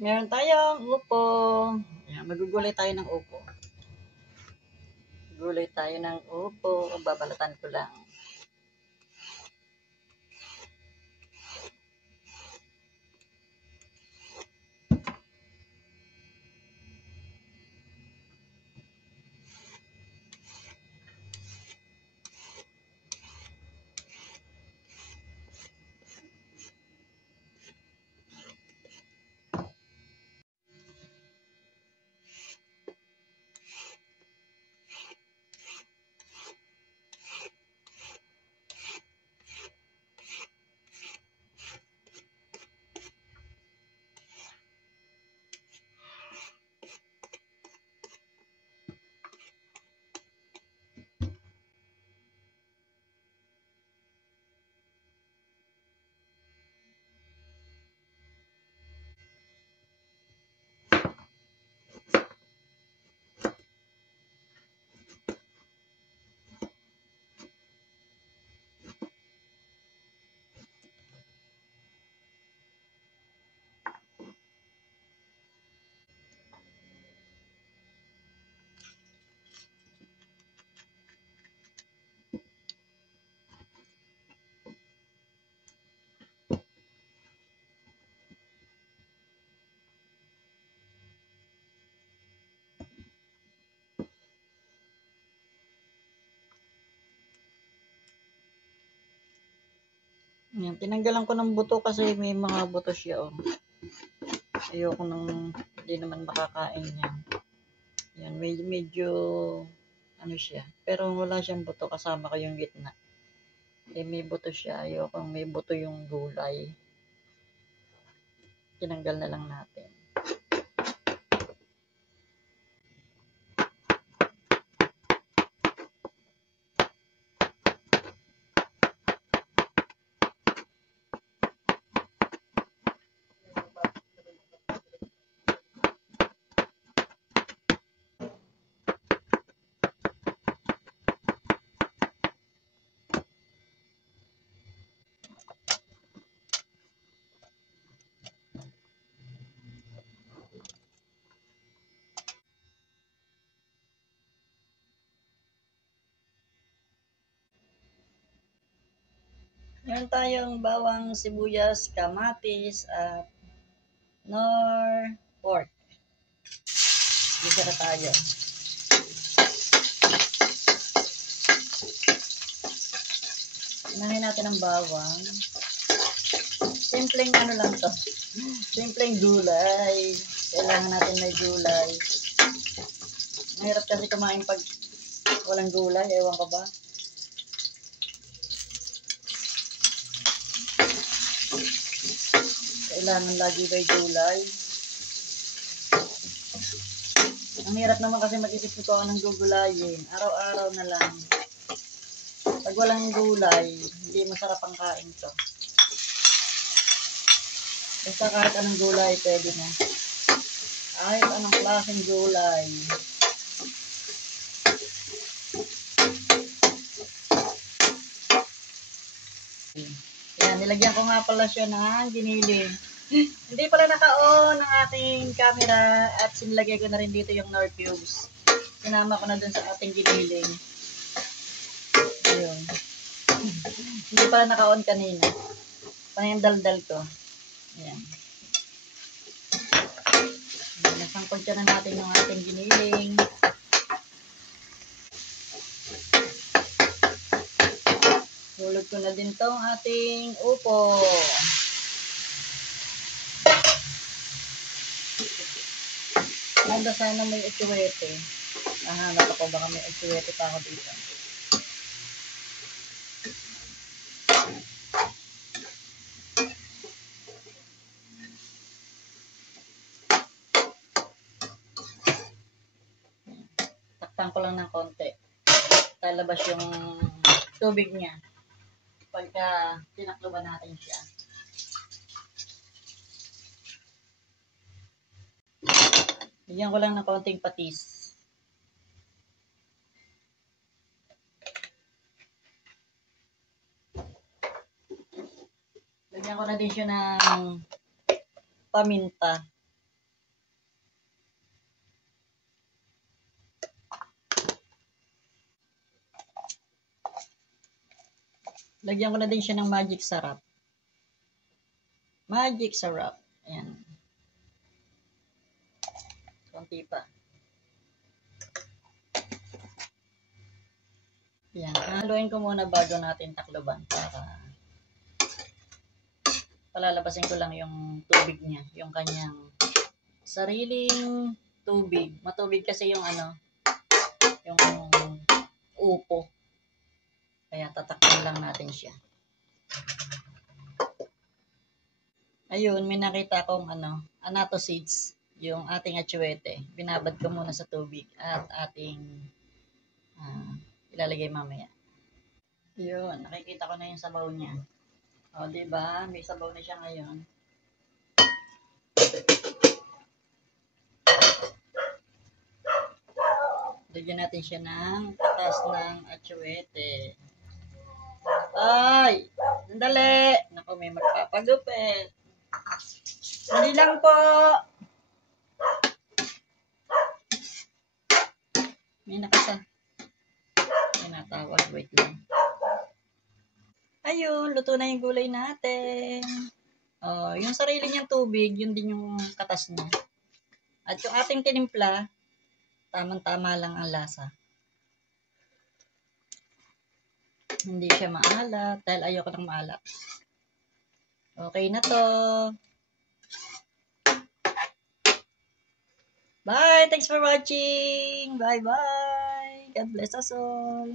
Meron tayong upo. Ayan, magugulay tayo ng upo. Gulay tayo ng upo. Babalatan ko lang. Ayan, tinanggalan ko ng buto kasi may mga buto siya. Oh. Ayoko nang hindi naman makakain niya. Ayan, medyo ano siya. Pero wala siyang buto, kasama ko yung gitna. Eh, may buto siya. Ayoko may buto yung gulay. Tinanggal na lang natin. Meron tayong bawang, sibuyas, kamatis, at nor pork. Isa na tayo. Unahin natin ang bawang. Simpleng ano lang to. Simpleng gulay. Kailangan natin may gulay. Mahirap kasi kumain pag walang gulay. Ewan ko ba? Kailangan lagi may gulay. Ang hirap naman kasi mag-isip ko anong gugulayin. Araw-araw na lang. Pag walang gulay, hindi masarap ang kain to. Basta kahit anong gulay, pwede na. Kahit anong klaseng gulay. Yan, nilagyan ko nga pala siya ng giniling. Hindi pala naka-on ang ating camera at sinilagay ko na rin dito yung Nor cubes. Sinama ko na dun sa ating giniling. Ayun. Hindi pala naka-on kanina. Panayang-daldal ko. Ayan. Nasangkod siya na natin yung ating giniling. Hulog ko na din tong ating upo. Ganda sana may etsuwete. Nahanap ako baka may etsuwete pa ako dito. Takpan ko lang ng konti. Talabas yung tubig niya. Pagka tinakluban natin siya. Bigyan ko lang ng konting patis. Lagyan ko na din siya ng paminta. Lagyan ko na din siya ng magic sarap. Magic sarap. Ayan. Konti pa. Ayan. Haluin ko muna bago natin takloban para palalabasin ko lang yung tubig niya. Yung kanyang sariling tubig. Matubig kasi yung yung upo. Kaya tatakpan lang natin siya. Ayun, may nakita akong annatto seeds, yung ating atsuete. Binabad ko muna sa tubig at ating ilalagay mamaya. Ayun, nakikita ko na yung sabaw niya. O, diba? May sabaw na siya ngayon. Lagyan natin siya ng katas ng atsuete. Ay! Sandali! Naku, may magpapagupit. Dali lang po! May natawag. Wait lang. Ayun, luto na yung gulay natin. Yung sarili niyang tubig, yun din yung katas niya. At yung ating tinimpla, tamang-tama lang ang lasa. Hindi siya maalat dahil ayoko ng maalat. Okay na to. Bye! Thanks for watching! Bye-bye! God bless us all!